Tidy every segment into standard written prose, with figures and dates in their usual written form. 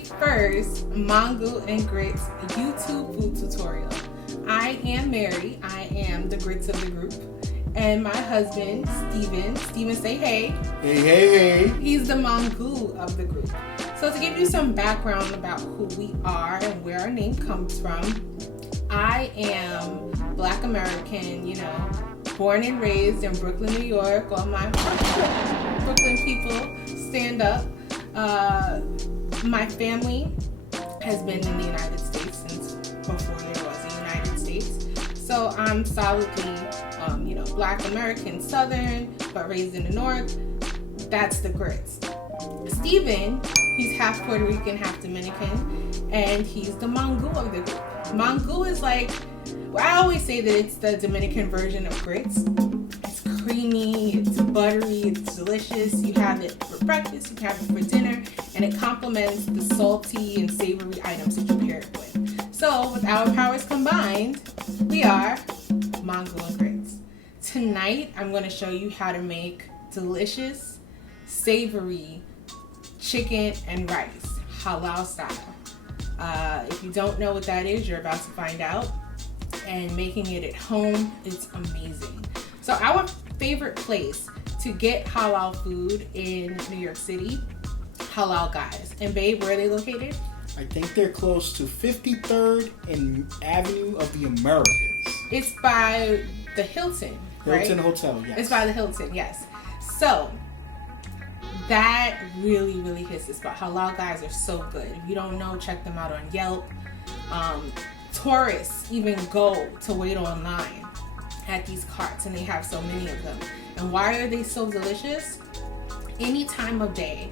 very first mango and grits YouTube food tutorial. I am Mary. I am the grits of the group. And my husband, Steven. Steven, say hey. Hey. He's the mango of the group. So to give you some background about who we are and where our name comes from, I am Black American, born and raised in Brooklyn, New York. All my Brooklyn people stand up. My family has been in the United States since before there was a United States. So I'm solidly, Black American, Southern, but raised in the North. That's the grits. Steven, he's half Puerto Rican, half Dominican, and he's the mango of the group. Mango is like, I always say that it's the Dominican version of grits. It's creamy, it's buttery, it's delicious. You have it for breakfast, you have it for dinner, and it complements the salty and savory items that you pair it with. So with our powers combined, we are mango and grits. Tonight, I'm going to show you how to make delicious, savory chicken and rice, halal style. If you don't know what that is, you're about to find out. And making it at home, it's amazing. So our favorite place to get halal food in New York City, Halal Guys. And babe, where are they located? I think they're close to 53rd and Avenue of the Americas. It's by the Hilton, right? Hilton Hotel, yes. It's by the Hilton, yes. So that really, really hits the spot. Halal Guys are so good. If you don't know, check them out on Yelp. Tourists even go to wait online at these carts, and they have so many of them. And why are they so delicious? Any time of day,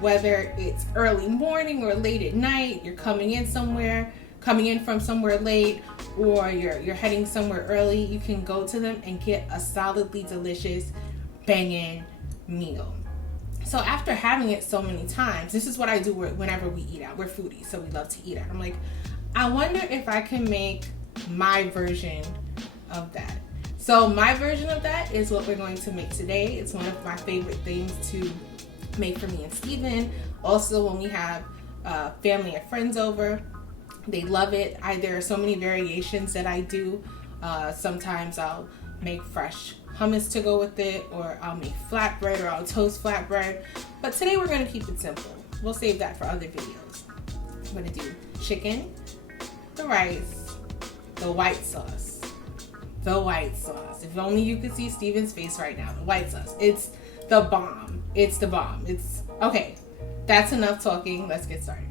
whether it's early morning or late at night, you're coming in from somewhere late, or you're heading somewhere early, you can go to them and get a solidly delicious banging meal. So after having it so many times, this is what I do whenever we eat out. We're foodies, so we love to eat out. I'm like, I wonder if I can make my version of that. So my version of that is what we're going to make today. It's one of my favorite things to make for me and Steven. Also, when we have family and friends over, they love it. There are so many variations that I do. Sometimes I'll make fresh hummus to go with it, or I'll make flatbread, or I'll toast flatbread. But today we're going to keep it simple. We'll save that for other videos. I'm going to do chicken, the rice, the white sauce. The white sauce. If only you could see Steven's face right now. The white sauce. It's the bomb. It's the bomb. Okay, that's enough talking. Let's get started.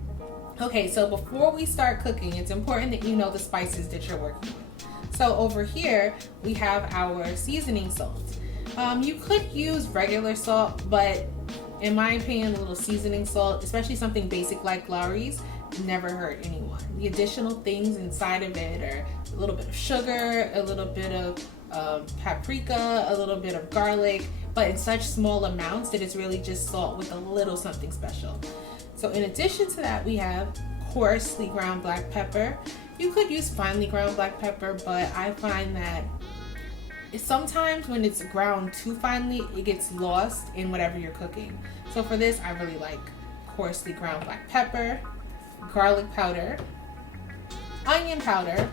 Okay, so before we start cooking, it's important that you know the spices that you're working with. So over here, we have our seasoning salt. You could use regular salt, but in my opinion, a little seasoning salt, especially something basic like Lawry's, never hurt anyone. The additional things inside of it are a little bit of sugar, a little bit of paprika, a little bit of garlic, but in such small amounts that it's really just salt with a little something special. So in addition to that, we have coarsely ground black pepper. You could use finely ground black pepper, but I find that sometimes when it's ground too finely, it gets lost in whatever you're cooking. So for this, I really like coarsely ground black pepper, garlic powder, onion powder,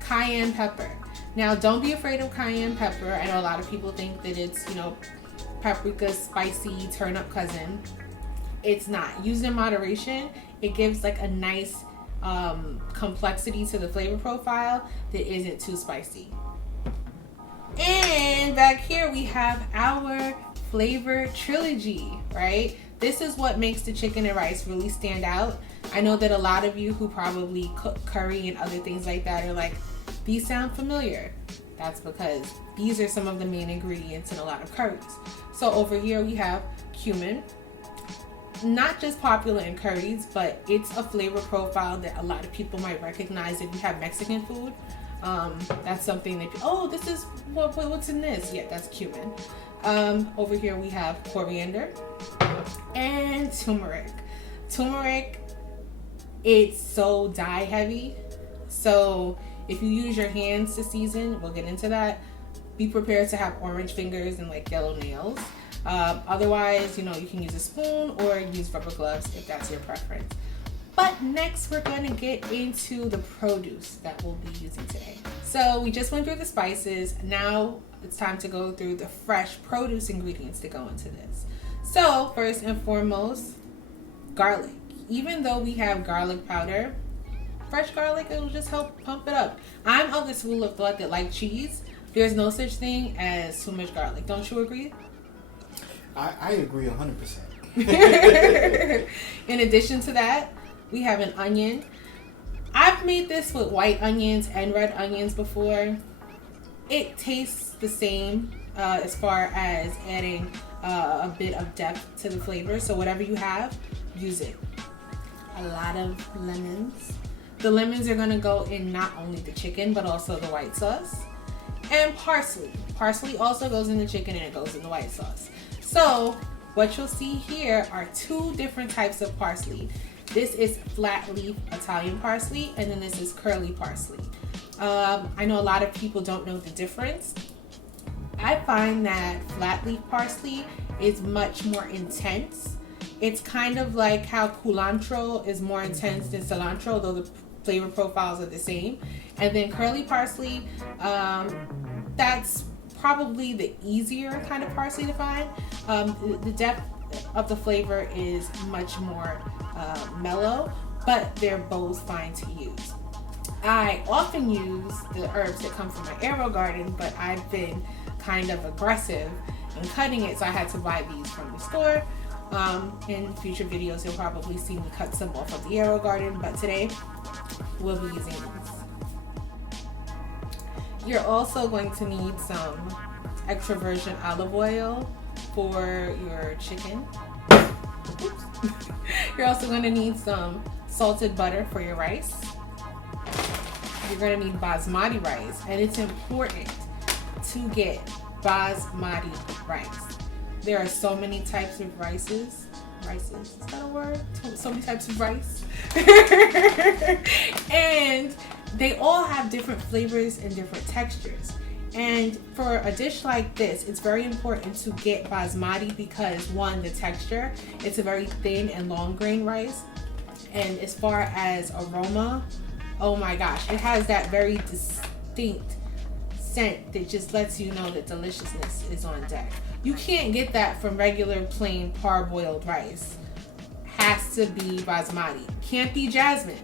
cayenne pepper. Now, don't be afraid of cayenne pepper. I know a lot of people think that it's, paprika's spicy turn-up cousin. It's not. Used in moderation, it gives like a nice complexity to the flavor profile that isn't too spicy. And back here we have our flavor trilogy, right? This is what makes the chicken and rice really stand out. I know that a lot of you who probably cook curry and other things like that are like, these sound familiar. That's because these are some of the main ingredients in a lot of curries. So over here we have cumin. Not just popular in curries, but it's a flavor profile that a lot of people might recognize if you have Mexican food. That's something that, this is, what's in this? Yeah, that's cumin. Over here we have coriander and turmeric. Turmeric, it's so dye heavy. So if you use your hands to season, we'll get into that. Be prepared to have orange fingers and like yellow nails. Otherwise, you can use a spoon or use rubber gloves if that's your preference. But next, we're going to get into the produce that we'll be using today. So we just went through the spices. Now it's time to go through the fresh produce ingredients to go into this. So first and foremost, garlic. Even though we have garlic powder, fresh garlic, it will just help pump it up. I'm of the school of thought that, like cheese, there's no such thing as too much garlic. Don't you agree? I agree 100%. In addition to that, we have an onion. I've made this with white onions and red onions before. It tastes the same as far as adding a bit of depth to the flavor. So whatever you have, use it. A lot of lemons. The lemons are going to go in not only the chicken, but also the white sauce. And parsley. Parsley also goes in the chicken and it goes in the white sauce. So what you'll see here are two different types of parsley. This is flat leaf Italian parsley, and then this is curly parsley. I know a lot of people don't know the difference. I find that flat leaf parsley is much more intense. It's kind of like how culantro is more intense than cilantro, though the flavor profiles are the same. And then curly parsley, that's probably the easier kind of parsley to find. The depth of the flavor is much more mellow, but they're both fine to use. I often use the herbs that come from my arrow garden, but I've been kind of aggressive in cutting it, so I had to buy these from the store. In future videos, you'll probably see me cut some off of the arrow garden, but today we'll be using these. You're also going to need some extra virgin olive oil for your chicken. Oops. You're also going to need some salted butter for your rice. You're going to need basmati rice, and it's important to get basmati rice. There are so many types of rices. Is that a word? So many types of rice. And they all have different flavors and different textures. And for a dish like this, it's very important to get basmati because, one, the texture, it's a very thin and long grain rice. And as far as aroma, oh my gosh, it has that very distinct scent that just lets you know that deliciousness is on deck. You can't get that from regular plain parboiled rice. Has to be basmati. Can't be jasmine.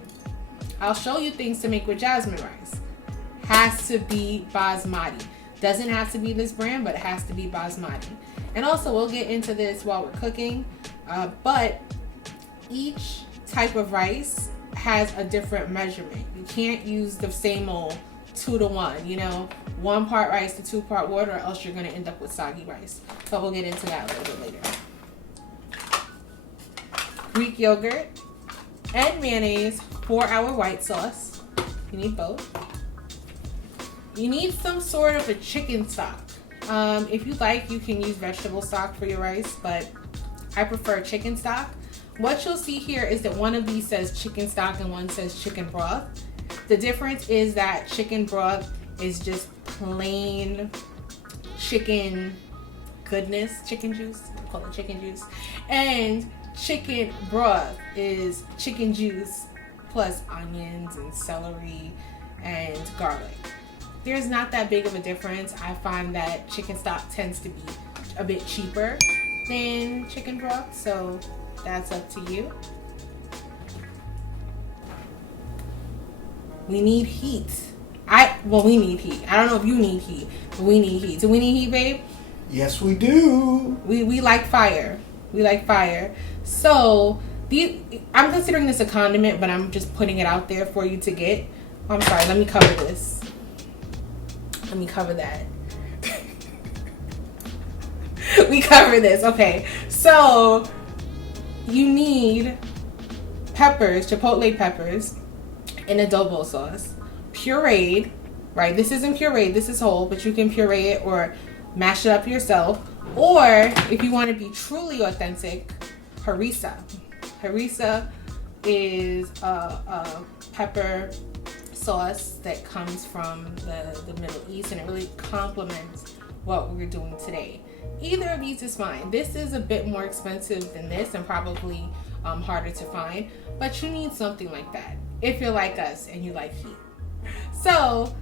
I'll show you things to make with jasmine rice. Has to be basmati. Doesn't have to be this brand, but it has to be basmati. And also, we'll get into this while we're cooking, but each type of rice has a different measurement. You can't use the same old 2-to-1, 1 part rice to 2 part water, or else you're going to end up with soggy rice. But we'll get into that a little bit later. Greek yogurt and mayonnaise for our white sauce. You need both. You need some sort of a chicken stock. If you like, you can use vegetable stock for your rice, but I prefer chicken stock. What you'll see here is that one of these says chicken stock and one says chicken broth. The difference is that chicken broth is just plain chicken goodness, chicken juice, I call it chicken juice. And chicken broth is chicken juice plus onions and celery and garlic. There's not that big of a difference. I find that chicken stock tends to be a bit cheaper than chicken broth, so that's up to you. We need heat. We need heat. I don't know if you need heat, but we need heat. Do we need heat, babe? Yes, we do. We like fire. We like fire. So I'm considering this a condiment, but I'm just putting it out there for you to get. I'm sorry. Let me cover this. Let me cover that. We cover this. Okay. So you need peppers, chipotle peppers, in adobo sauce, pureed, right? This isn't pureed, this is whole, but you can puree it or mash it up yourself. Or if you want to be truly authentic, harissa. Harissa is a pepper sauce that comes from the Middle East, and it really complements what we're doing today. Either of these is fine. This is a bit more expensive than this and probably harder to find, but you need something like that if you're like us and you like heat. So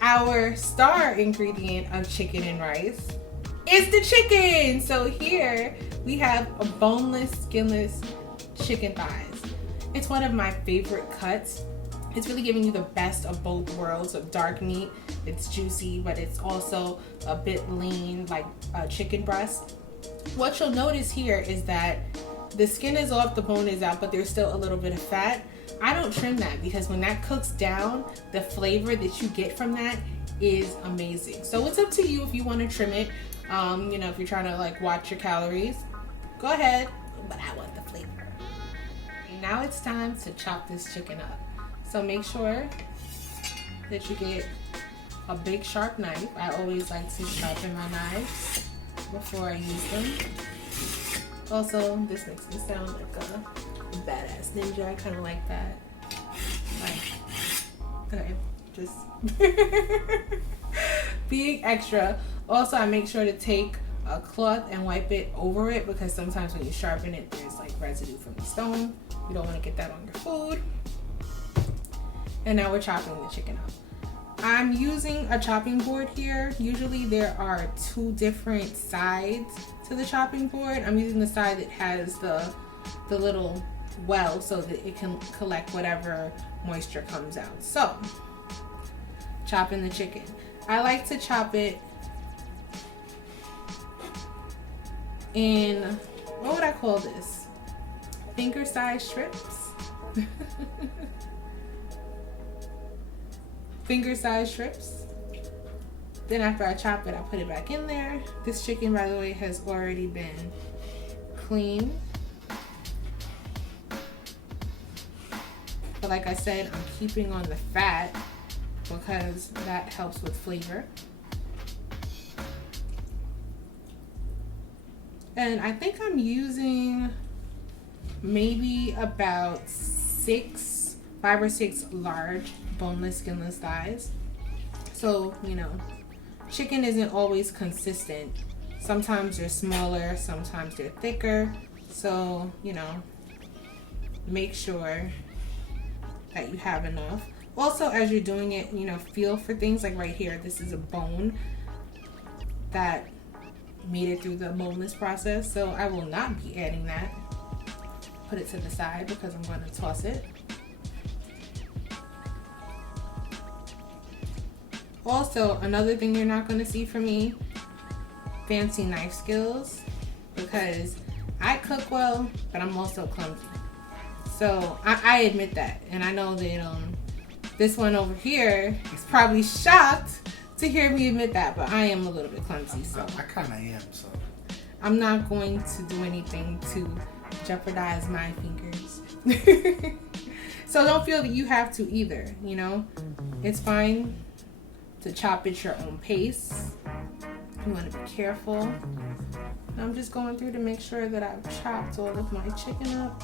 our star ingredient of chicken and rice is the chicken. So here we have a boneless, skinless chicken thighs. It's one of my favorite cuts. It's really giving you the best of both worlds of dark meat. It's juicy, but it's also a bit lean, like a chicken breast. What you'll notice here is that the skin is off, the bone is out, but there's still a little bit of fat. I don't trim that because when that cooks down, the flavor that you get from that is amazing. So it's up to you if you want to trim it. You know, if you're trying to like watch your calories, go ahead, but I want the flavor. Now it's time to chop this chicken up. So make sure that you get a big sharp knife. I always like to sharpen my knives before I use them. Also, this makes me sound like a badass ninja. I kind of like that. Like, okay, just being extra. Also, I make sure to take a cloth and wipe it over it because sometimes when you sharpen it, there's like residue from the stone. You don't want to get that on your food. And now we're chopping the chicken up. I'm using a chopping board here. Usually there are two different sides to the chopping board. I'm using the side that has the little well so that it can collect whatever moisture comes out. So, chopping the chicken. I like to chop it in, what would I call this? Finger-sized strips? Finger-sized strips. Then after I chop it, I put it back in there. This chicken, by the way, has already been cleaned. But like I said, I'm keeping on the fat because that helps with flavor. And I think I'm using maybe about 5 or 6 large boneless, skinless thighs. So, you know, chicken isn't always consistent. Sometimes they're smaller, sometimes they're thicker. So, you know, make sure that you have enough. Also, as you're doing it, you know, feel for things like right here. This is a bone that made it through the boneless process. So I will not be adding that. Put it to the side because I'm going to toss it. Also, another thing you're not going to see from me, fancy knife skills, because I cook well, but I'm also clumsy. So I admit that, and I know that this one over here is probably shocked to hear me admit that, but I am a little bit clumsy. So I kind of am. So I'm not going to do anything to jeopardize my fingers. So don't feel that you have to either. You know, it's fine to chop at your own pace. You want to be careful. I'm just going through to make sure that I've chopped all of my chicken up.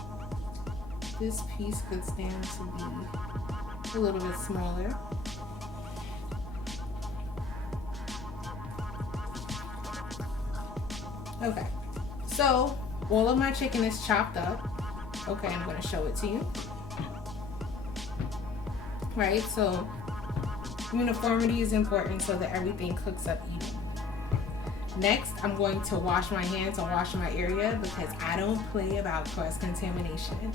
This piece could stand to be a little bit smaller. Okay, so all of my chicken is chopped up. Okay, I'm going to show it to you. Right, so uniformity is important so that everything cooks up even. Next, I'm going to wash my hands and wash my area because I don't play about cross-contamination.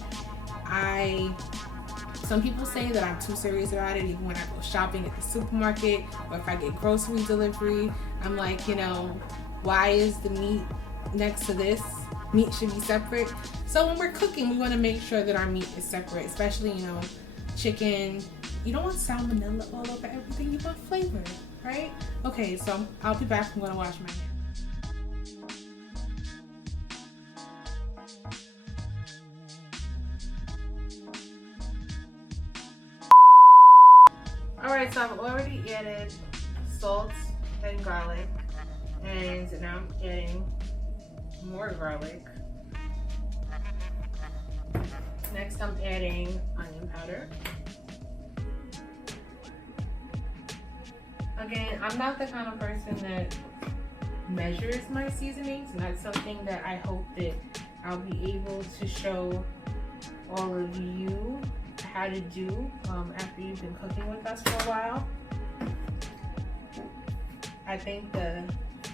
Some people say that I'm too serious about it even when I go shopping at the supermarket or if I get grocery delivery. I'm like, you know, why is the meat next to this? Meat should be separate. So when we're cooking, we want to make sure that our meat is separate, especially, you know, chicken. You don't want salmonella all over everything. You want flavor, right? Okay, so I'll be back. I'm going to wash my hands. Alright, so I've already added salt and garlic, and now I'm adding more garlic. Next, I'm adding onion powder. Again, I'm not the kind of person that measures my seasonings, and that's something that I hope that I'll be able to show all of you how to do after you've been cooking with us for a while. I think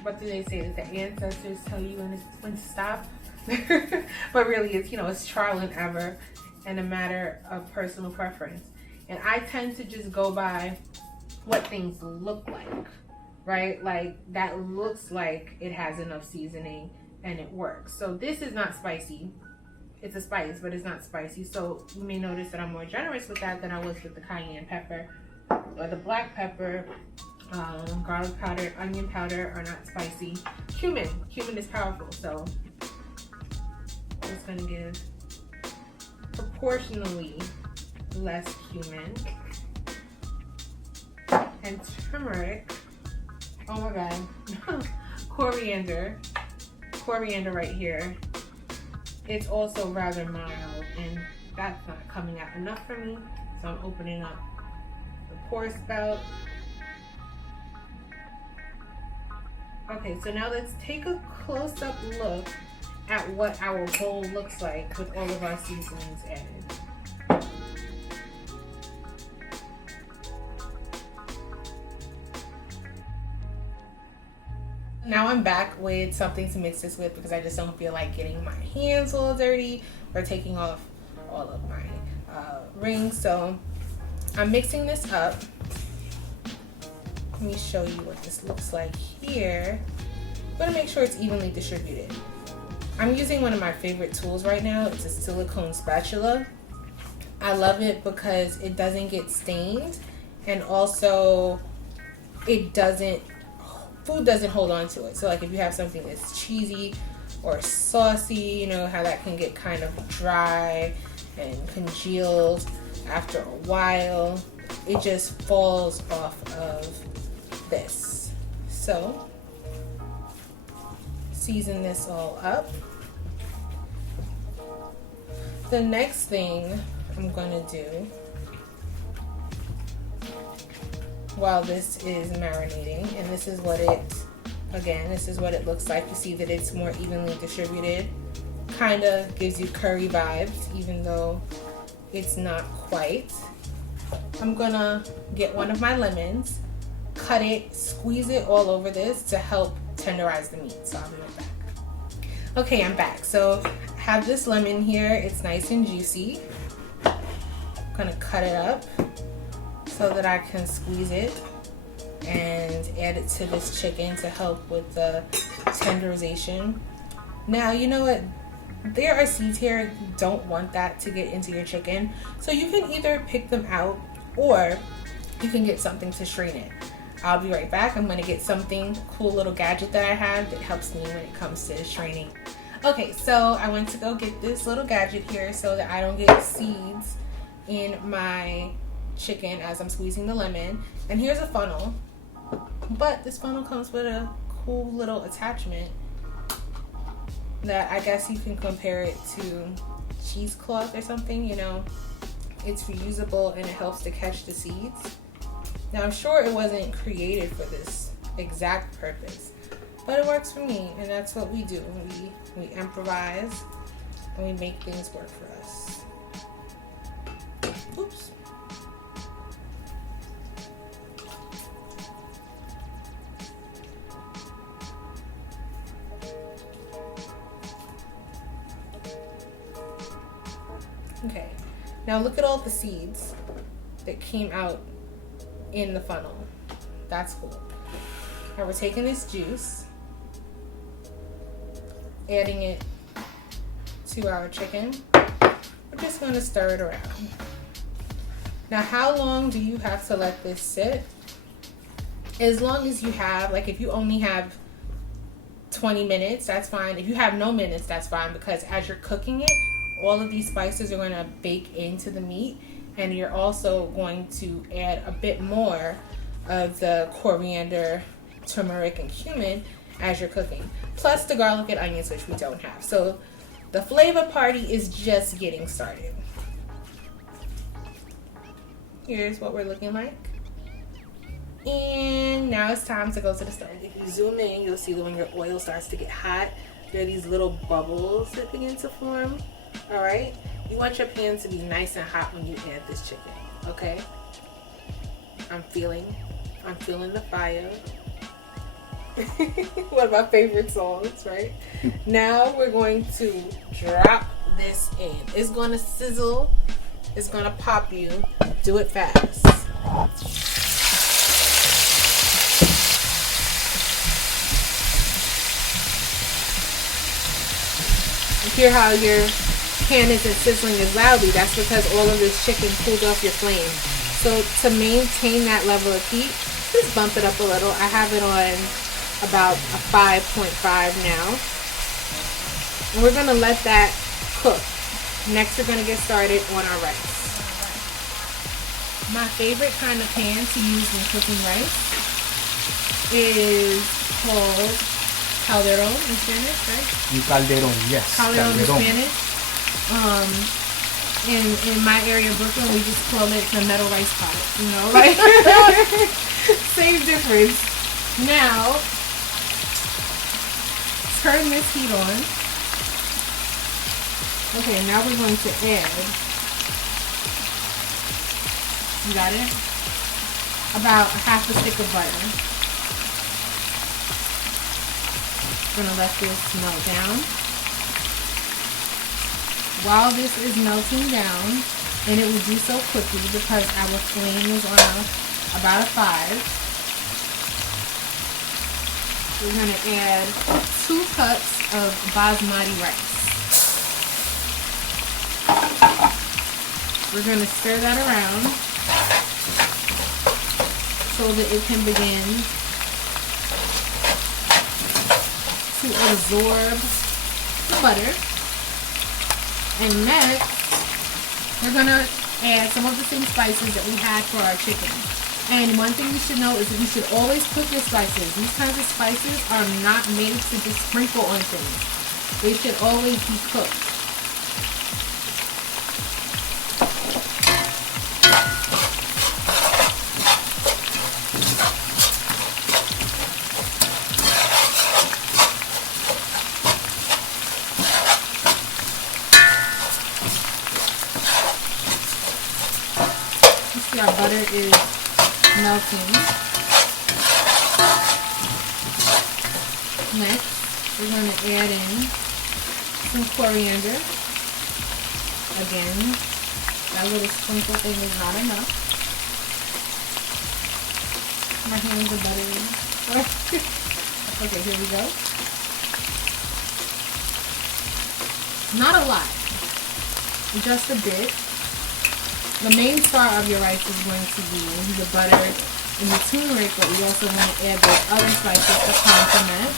what do they say, that the ancestors tell you when to stop? But really it's, you know, it's trial and error and a matter of personal preference. And I tend to just go by what things look like, right? Like that looks like it has enough seasoning and it works. So this is not spicy. It's a spice, but it's not spicy. So you may notice that I'm more generous with that than I was with the cayenne pepper or the black pepper. Garlic powder, onion powder are not spicy. Cumin is powerful, so it's gonna give proportionally less cumin. And turmeric, oh my god, coriander right here. It's also rather mild, and that's not coming out enough for me, so I'm opening up the pour spout. Okay, so now let's take a close-up look at what our bowl looks like with all of our seasonings added. Now I'm back with something to mix this with because I just don't feel like getting my hands all dirty or taking off all of my rings. So I'm mixing this up. Let me show you what this looks like here. I'm gonna make sure it's evenly distributed. I'm using one of my favorite tools right now. It's a silicone spatula. I love it because it doesn't get stained, and also food doesn't hold on to it. So like if you have something that's cheesy or saucy, you know how that can get kind of dry and congealed after a while. It just falls off of this. So season this all up. The next thing I'm gonna do while this is marinating, and this is what it looks like. You see that it's more evenly distributed. Kind of gives you curry vibes, even though it's not quite. I'm gonna get one of my lemons, cut it, squeeze it all over this to help tenderize the meat. So I'll be right back. Okay, I'm back. So I have this lemon here. It's nice and juicy. I'm gonna cut it up so that I can squeeze it and add it to this chicken to help with the tenderization. Now, you know what? There are seeds here. You don't want that to get into your chicken. So you can either pick them out or you can get something to strain it. I'll be right back. I'm gonna get something, cool little gadget that I have that helps me when it comes to straining. Okay, so I went to go get this little gadget here so that I don't get seeds in my chicken as I'm squeezing the lemon. And here's a funnel, but this funnel comes with a cool little attachment that I guess you can compare it to cheesecloth or something. You know, it's reusable and it helps to catch the seeds. Now I'm sure it wasn't created for this exact purpose, but it works for me, and that's what we do. We improvise and we make things work for us. Oops. Okay, now look at all the seeds that came out in the funnel. That's cool. Now we're taking this juice, adding it to our chicken. We're just going to stir it around. Now, how long do you have to let this sit? As long as you have, like if you only have 20 minutes, that's fine. If you have no minutes, that's fine, because as you're cooking it, all of these spices are going to bake into the meat, and you're also going to add a bit more of the coriander, turmeric, and cumin as you're cooking, plus the garlic and onions, which we don't have. So the flavor party is just getting started. Here's what we're looking like. And now it's time to go to the stove. If you zoom in, you'll see that when your oil starts to get hot, there are these little bubbles that begin to form. All right, you want your pan to be nice and hot when you add this chicken. Okay, I'm feeling the fire. One of my favorite songs, right? Now we're going to drop this in. It's going to sizzle. It's going to pop you. Do it fast. You hear how your pan isn't sizzling as loudly? That's because all of this chicken cooled off your flame. So to maintain that level of heat, just bump it up a little. I have it on about a 5.5 now. And we're going to let that cook. Next, we're going to get started on our rice. My favorite kind of pan to use when cooking rice is called calderón in Spanish, right? Calderón, yes. Calderón in Spanish. In my area of Brooklyn, we just call it the metal rice pot. You know, like same difference. Now, turn this heat on. Okay, now we're going to add, you got it? About a half a stick of butter. We're going to let this melt down. While this is melting down, and it will do so quickly because our flame is on about a 5, we're going to add 2 cups of basmati rice. We're going to stir that around so that it can begin to absorb the butter. And next, we're going to add some of the same spices that we had for our chicken. And one thing you should know is that you should always cook your spices. These kinds of spices are not made to just sprinkle on things. They should always be cooked. You see our butter is melting. Next, we're going to add in some coriander. Again, that little sprinkle thing is not enough. My hands are buttery. Okay, here we go. Not a lot, just a bit. The main star of your rice is going to be the butter and the turmeric, but we also want to add those other spices to complement.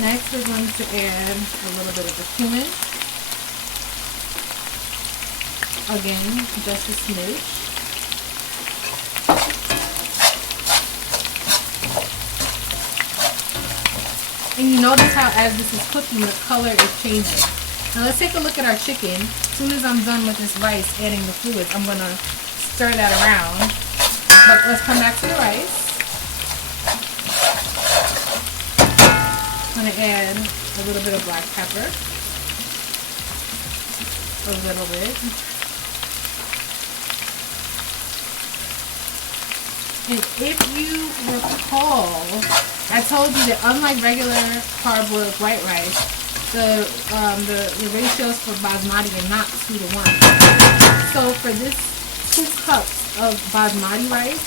Next, we're going to add a little bit of the cumin. Again, just a smidge. And you notice how as this is cooking, the color is changing. Now let's take a look at our chicken. As soon as I'm done with this rice, adding the fluids, I'm going to stir that around. But let's come back to the rice. I'm going to add a little bit of black pepper. A little bit. And if you recall, I told you that unlike regular parboiled white rice, the ratios for basmati are not 2 to 1. So for this 2 cups of basmati rice,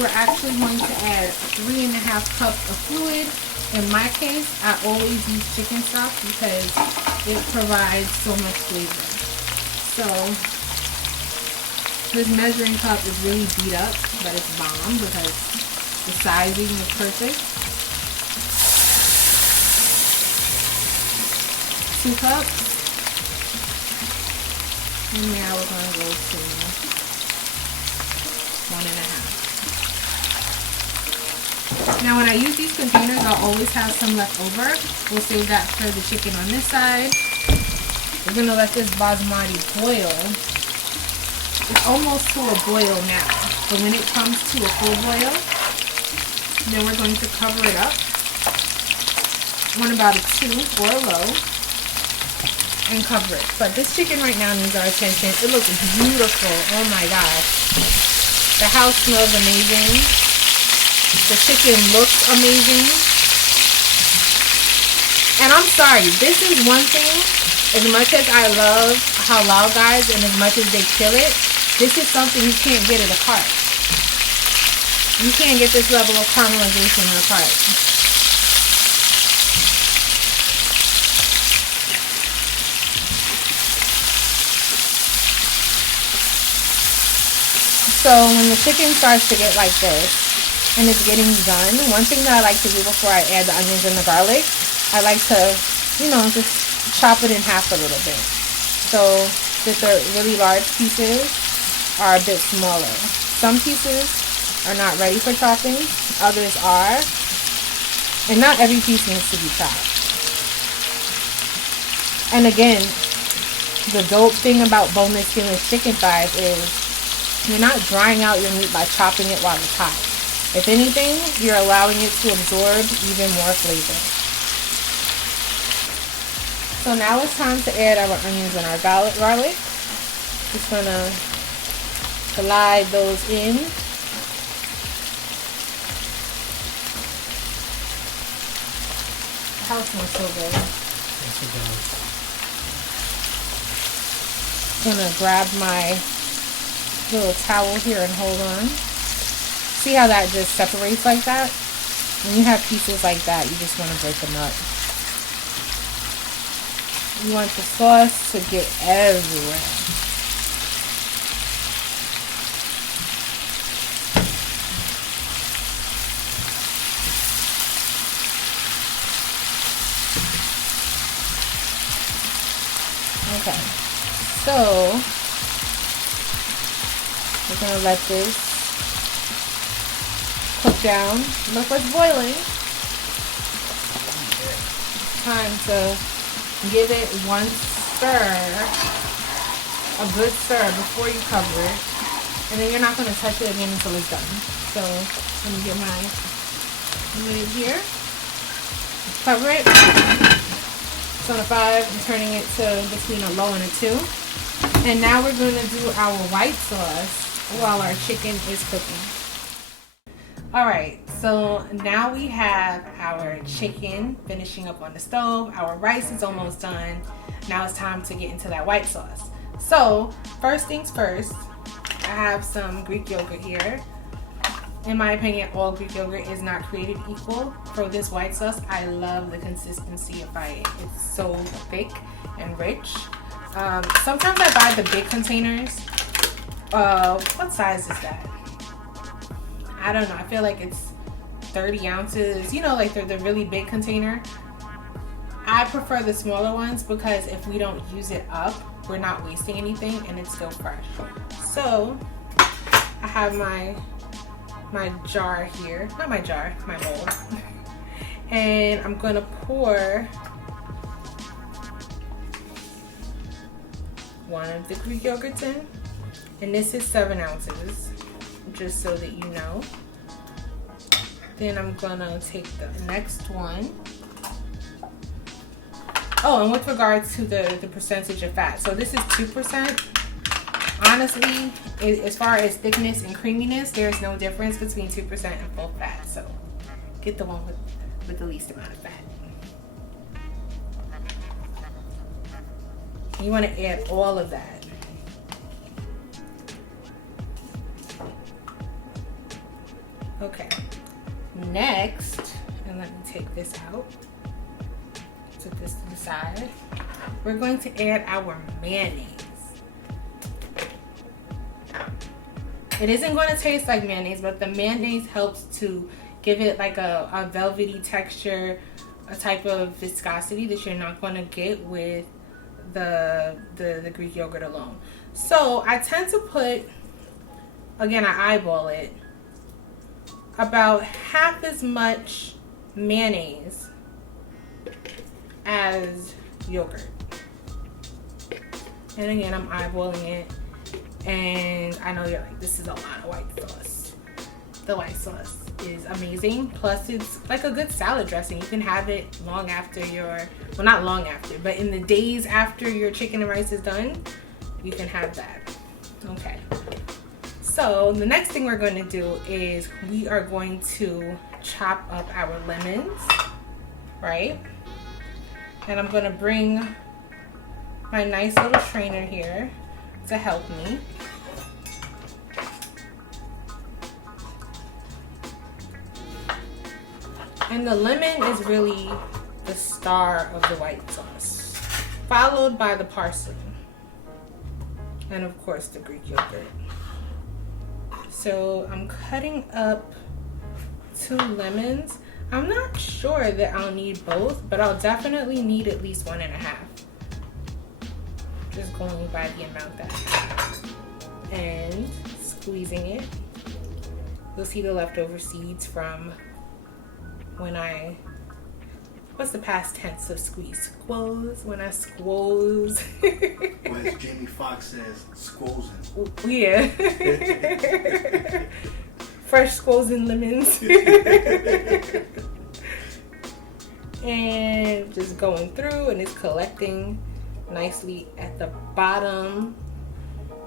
we're actually going to add 3.5 cups of fluid. In my case, I always use chicken stock because it provides so much flavor. So this measuring cup is really beat up, but it's bomb because the sizing is perfect. 2 cups. And now we're going to go to 1.5. Now when I use these containers, I'll always have some left over. We'll save that for the chicken on this side. We're going to let this basmati boil It's almost to a boil now. But when it comes to a full boil, then we're going to cover it up on about a 2 or a low and cover it. But this chicken right now needs our attention. It looks beautiful. Oh my gosh. The house smells amazing. The chicken looks amazing. And I'm sorry, this is one thing, as much as I love halal guys and as much as they kill it, this is something you can't get at a cart. You can't get this level of caramelization in a cart. So when the chicken starts to get like this and it's getting done, one thing that I like to do before I add the onions and the garlic, I like to, you know, just chop it in half a little bit. So that the really large pieces are a bit smaller. Some pieces are not ready for chopping, others are. And not every piece needs to be chopped. And again, the dope thing about boneless, skinless chicken thighs is you're not drying out your meat by chopping it while it's hot. If anything, you're allowing it to absorb even more flavor. So now it's time to add our onions and our garlic. Just gonna slide those in. The house smells so good. Yes, it does. Gonna grab my little towel here and hold on. See how that just separates like that? When you have pieces like that, you just want to break them up. You want the sauce to get everywhere. Okay, so we're gonna let this cook down. Look what's boiling. Time to give it one stir, a good stir before you cover it, and then you're not going to touch it again until it's done. So let me get my lid here, cover it. It's on a 5. I'm turning it to between a low and a 2. And now we're going to do our white sauce while our chicken is cooking. Alright, so now we have our chicken finishing up on the stove. Our rice is almost done. Now it's time to get into that white sauce. So first things first, I have some Greek yogurt here. In my opinion, all Greek yogurt is not created equal. For this white sauce, I love the consistency of it. It's so thick and rich. Sometimes I buy the big containers. What size is that? I don't know. I feel like it's 30 ounces. You know, like they're the really big container. I prefer the smaller ones because if we don't use it up, we're not wasting anything and it's still fresh. So I have my jar here. Not my jar, my bowl. And I'm gonna pour one of the Greek yogurts in. And this is 7 ounces, just so that you know. Then I'm gonna take the next one. Oh, and with regards to the percentage of fat, so this is 2%. Honestly, as far as thickness and creaminess, there's no difference between 2% and full fat. So get the one with the least amount of fat. You want to add all of that. Okay, next, and let me take this out. Put this to the side. We're going to add our mayonnaise. It isn't going to taste like mayonnaise, but the mayonnaise helps to give it like a velvety texture, a type of viscosity that you're not going to get with the Greek yogurt alone. So I tend to put, again, I eyeball it, about half as much mayonnaise as yogurt. And again, I'm eyeballing it. And I know you're like, this is a lot of white sauce. The white sauce is amazing. Plus it's like a good salad dressing. You can have it long after your, well, not long after, but in the days after your chicken and rice is done, you can have that. Okay. So the next thing we're going to do is we are going to chop up our lemons, right? And I'm going to bring my nice little strainer here to help me. And the lemon is really the star of the white sauce, followed by the parsley, and of course the Greek yogurt. So I'm cutting up 2 lemons. I'm not sure that I'll need both, but I'll definitely need at least 1.5. Just going by the amount that I have. And squeezing it. You'll see the leftover seeds from when I, what's the past tense of squeeze? Squoze, when I squoze. Or as Jamie Foxx says, squozing. Yeah. Fresh squozing lemons. And just going through, and it's collecting nicely at the bottom.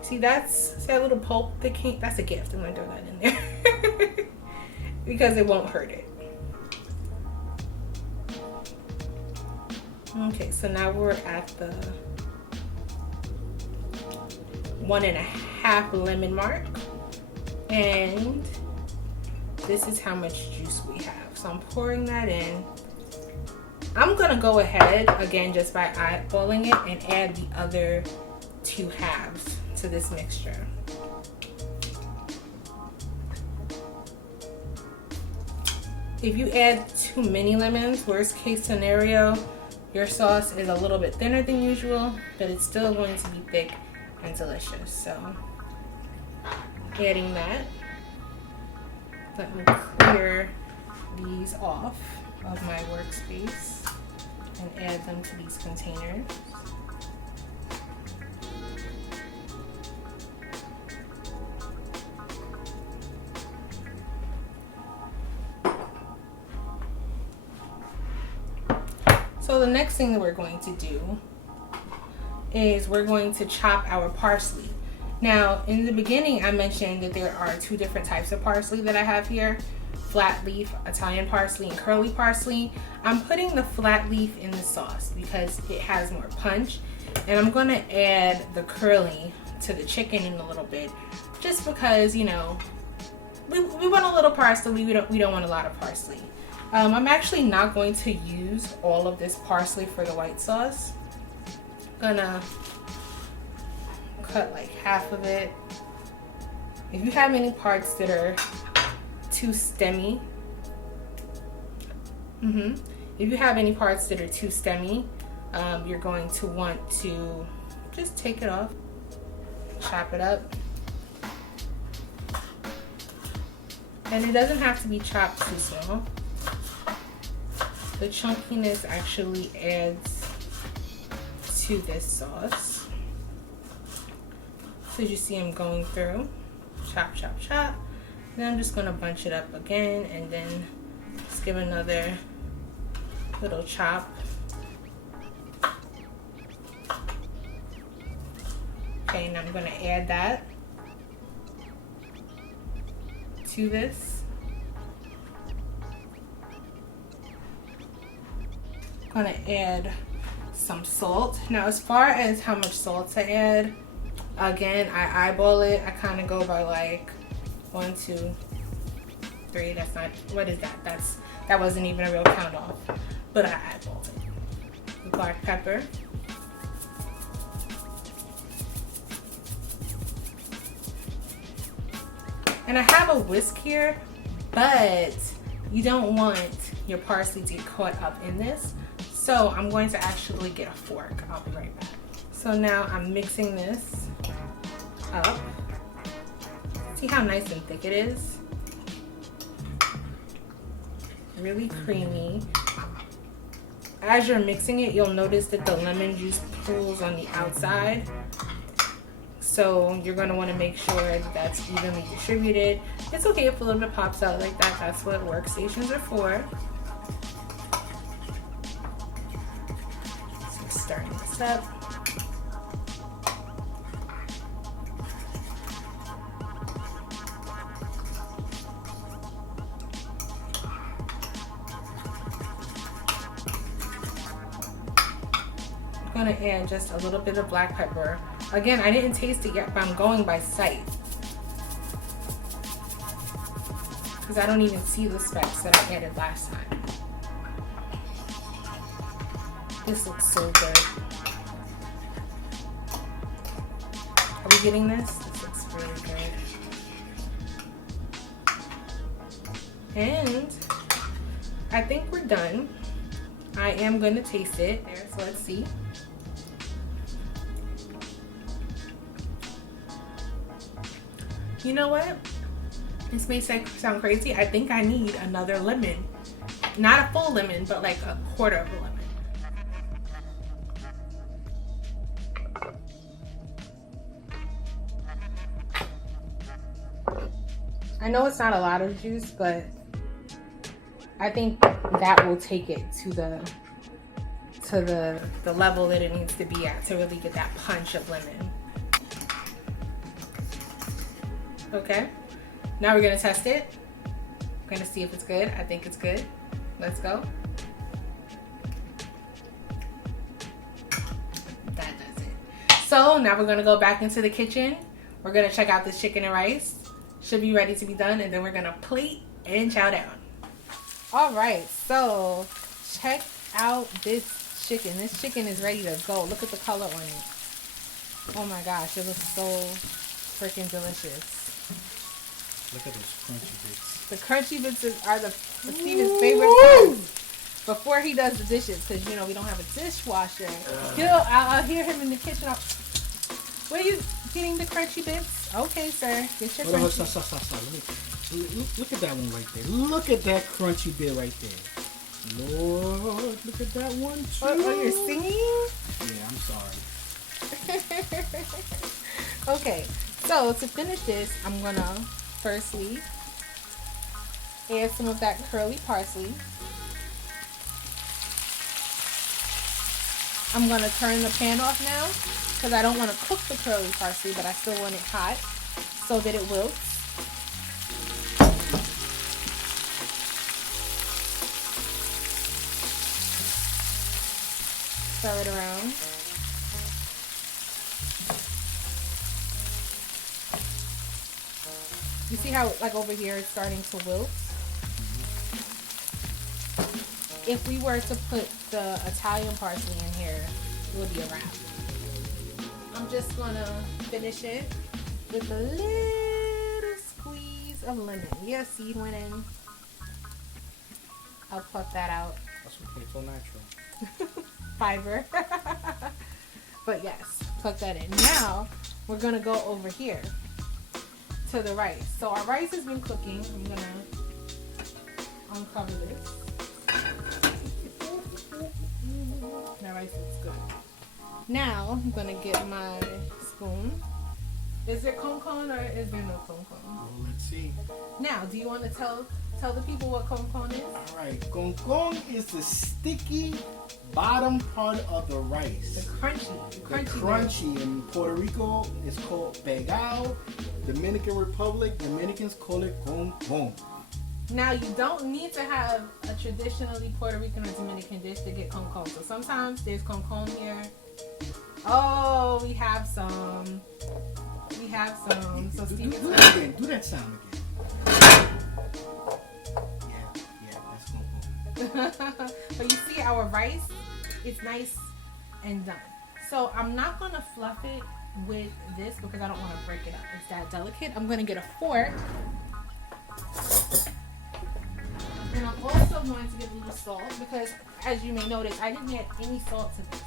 See, that's, see that little pulp that came, that's a gift. I'm gonna throw that in there. Because it won't hurt it. Okay, so now we're at the 1.5 lemon mark, and this is how much juice we have. So I'm pouring that in. I'm gonna go ahead again just by eyeballing it and add the other 2 halves to this mixture. If you add too many lemons, worst case scenario, your sauce is a little bit thinner than usual, but it's still going to be thick and delicious. So, adding that. Let me clear these off of my workspace and add them to these containers. So the next thing that we're going to do is we're going to chop our parsley. Now, in the beginning, I mentioned that there are 2 different types of parsley that I have here. Flat leaf Italian parsley and curly parsley. I'm putting the flat leaf in the sauce because it has more punch. And I'm gonna add the curly to the chicken in a little bit, just because, you know, we want a little parsley, we don't want a lot of parsley. I'm actually not going to use all of this parsley for the white sauce. I'm gonna cut like half of it. If you have any parts that are too stemmy, if you have any parts that are too stemmy, you're going to want to just take it off, chop it up. And it doesn't have to be chopped too small. The chunkiness actually adds to this sauce. So as you see, I'm going through, chop, chop, chop. Then I'm just gonna bunch it up again and then just give another little chop. Okay, and I'm gonna add that to this. I'm gonna add some salt. Now, as far as how much salt to add, again, I eyeball it. I kind of go by like 1, 2, 3. That's not, what is that? That wasn't even a real count off, but I eyeballed it. The black pepper. And I have a whisk here, but you don't want your parsley to get caught up in this. So I'm going to actually get a fork. I'll be right back. So now I'm mixing this up. See how nice and thick it is? Really creamy. As you're mixing it, you'll notice that the lemon juice pools on the outside. So So you're gonna want to make sure that that's evenly distributed. It's okay if a little bit pops out like that. That's what workstations are for. So starting this up. I'm gonna add just a little bit of black pepper. Again, I didn't taste it yet, but I'm going by sight. Because I don't even see the specks that I added last time. This looks so good. Are we getting this? This looks really good. And I think we're done. I am gonna taste it. So let's see. You know what? This may sound crazy. I think I need another lemon. Not a full lemon, but like a quarter of a lemon. I know it's not a lot of juice, but I think that will take it to the level that it needs to be at to really get that punch of lemon. Okay, now we're gonna test it. We're gonna see if it's good. I think it's good. Let's go. That does it. So now we're gonna go back into the kitchen. We're gonna check out this chicken and rice. Should be ready to be done, and then we're gonna plate and chow down. All right, so check out this chicken. This chicken is ready to go. Look at the color on it. Oh my gosh, it looks so freaking delicious. Look at those crunchy bits. The crunchy bits are Steven's favorite part before he does the dishes, because you know we don't have a dishwasher. You know, I'll hear him in the kitchen. What are you getting the crunchy bits? Okay, sir, get your crunchy. Stop. Look at that one right there. Look at that crunchy bit right there. Lord, look at that one too. Oh, you're singing? Yeah, I'm sorry. Okay, so to finish this, I'm gonna firstly add some of that curly parsley. I'm gonna turn the pan off now because I don't want to cook the curly parsley, but I still want it hot so that it wilts. Stir it around. You see how, like over here, it's starting to wilt? If we were to put the Italian parsley in here, it would be a wrap. I'm just gonna finish it with a little squeeze of lemon. Yeah, seed went in. I'll pluck that out. That's okay, it's all natural. Fiber. But yes, pluck that in. Now, we're gonna go over here to the rice. So our rice has been cooking. I'm gonna uncover this. That rice looks good. Now I'm gonna get my spoon. Is there con or is there no con? Well, let's see. Now, do you want to tell the people what con is? All right, con is the sticky bottom part of the rice. The crunchy. In Puerto Rico, it's called pegao. Dominican Republic, Dominicans call it con. Now, you don't need to have a traditionally Puerto Rican or Dominican dish to get con. So sometimes there's con here. Oh, we have some. So Steven, do that sound again. Yeah, that's con. But you see our rice, it's nice and done. So I'm not gonna fluff it with this because I don't want to break it up. It's that delicate. I'm gonna get a fork. And I'm also going to get a little salt because, as you may notice, I didn't add any salt to this.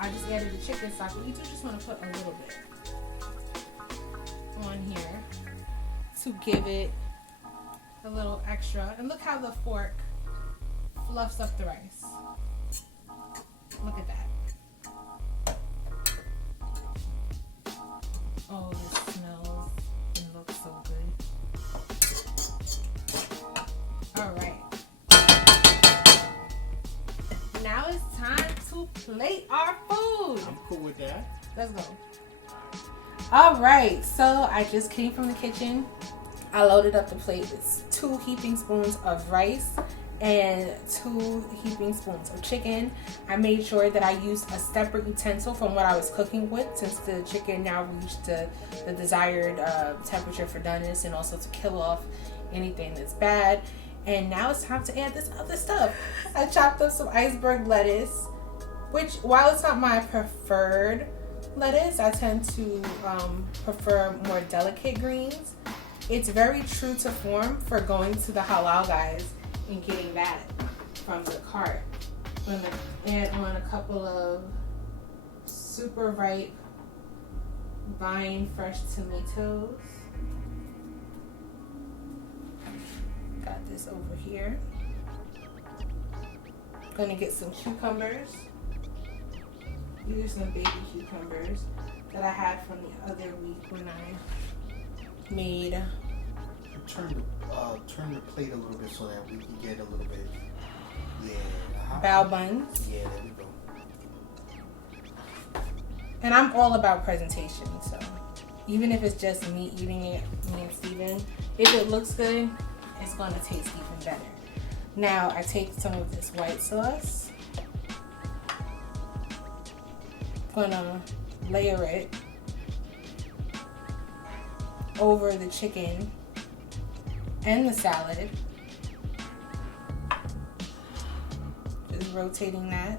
I just added the chicken stock, but you do just want to put a little bit on here to give it a little extra. And look how the fork fluffs up the rice. Look at that. Oh, this smells and looks so good. All right. Now it's time to plate our food. I'm cool with that. Let's go. All right, so I just came from the kitchen. I loaded up the plate with 2 heaping spoons of rice and 2 heaping spoons of chicken. I made sure that I used a separate utensil from what I was cooking with, since the chicken now reached the desired temperature for doneness, and also to kill off anything that's bad. And now it's time to add this other stuff. I chopped up some iceberg lettuce, which, while it's not my preferred lettuce, I tend to prefer more delicate greens. It's very true to form for going to the halal guys and getting that from the cart. I'm gonna add on a couple of super ripe vine fresh tomatoes. Got this over here. Gonna get some cucumbers. These are some baby cucumbers that I had from the other week when I made. Turn the plate a little bit so that we can get a little bit. Yeah. Bao buns. Yeah, there we go. And I'm all about presentation, so even if it's just me eating it, me and Steven, if it looks good, it's gonna taste even better. Now I take some of this white sauce. Gonna layer it over the chicken and the salad. Just rotating that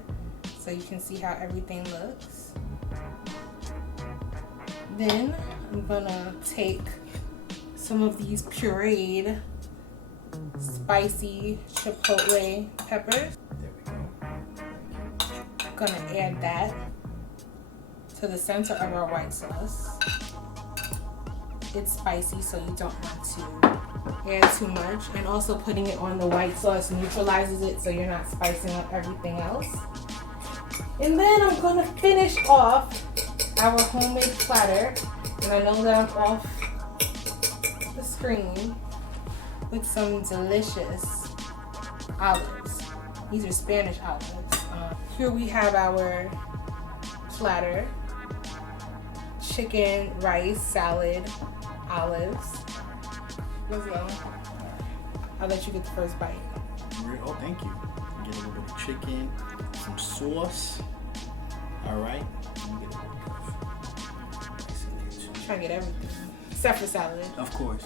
so you can see how everything looks. Then I'm gonna take some of these pureed spicy chipotle peppers. There we go. Gonna add that to the center of our white sauce. It's spicy, so you don't want to add too much. And also putting it on the white sauce neutralizes it, so you're not spicing up everything else. And then I'm gonna finish off our homemade platter. And I know that I'm off the screen with some delicious olives. These are Spanish olives. Here we have our platter: chicken, rice, salad, olives. Let's go. I'll let you get the first bite. Oh, thank you. Get a little bit of chicken, some sauce. All right. Let me get a little Try to get everything except for salad. Of course.